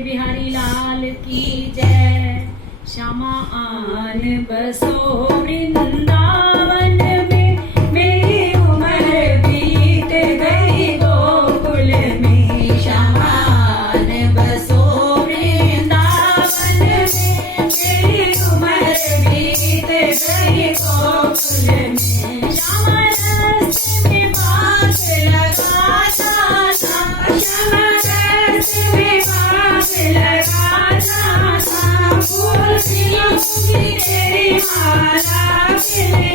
के बिहारी लाल की जय। श्यामा आन बसो वृंदावन में, मेरी उम्र बीत गई गोकुल में। श्यामा आन बसो वृंदावन में, मेरी उम्र बीत गई गोकुल में। श्यामा रस में बाग लगाता था, श्यामा रस में बाग लगाता था। फूलियों की तेरी माला खिले,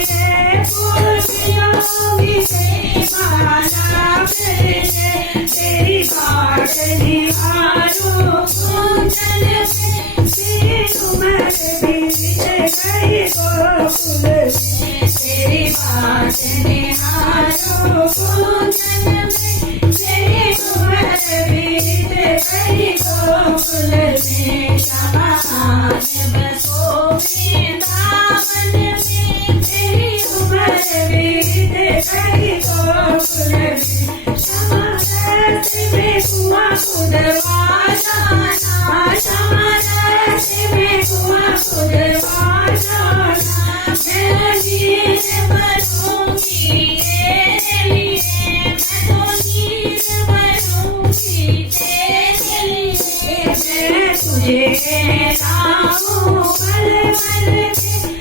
फूलियों की तेरी माला खिले। तेरी बाट निहारो कुंजन में, मेरी उम्र बीत गई गोकुल में। तेरी बाट निहारो कुंजन में, मेरी उम्र बीत गई गोकुल में। श्यामा आन बसो वृंदावन में, मेरी उम्र बीत गई गोकुल में। श्यामा रस में कुआं खुदवा जाना, श्यामा रस में कुआं खुदवा जाना। मैं नीर बनूंगी तेरे लिए, मैं तो नीर बनूंगी तेरे लिए। मैं तुझे कहता हूँ पल पल में,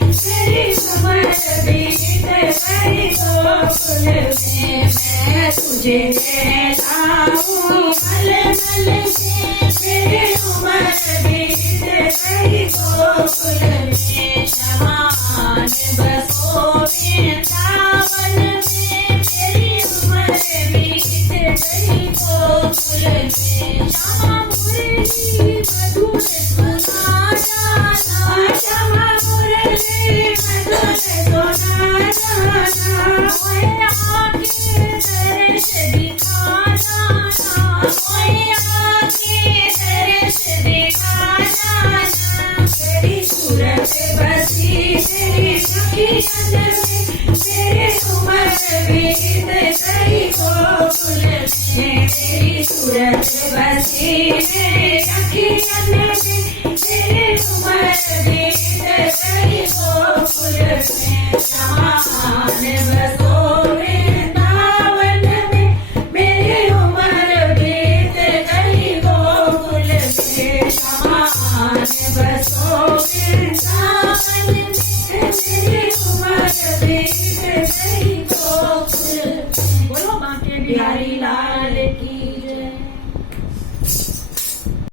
मेरी उम्र बीत गई गोकुल में। मैं तुझे कहता हूँ पल पल में, मेरी उम्र बीत गई गोकुल में। श्यामा आन बसो वृंदावन में, मेरी उम्र बीत गई गोकुल में। श्यामा मुरली मधुर सुना जाना, श्यामा मुरली मधुर सुना जाना। ओए आके दर्श दिखा जाना, ओए आके दर्श दिखा जाना। तेरी सूरत बसी तेरी अखियन में, मेरी उम्र बीत गई गोकुल में। तेरी सूरत बसी तेरी अखियन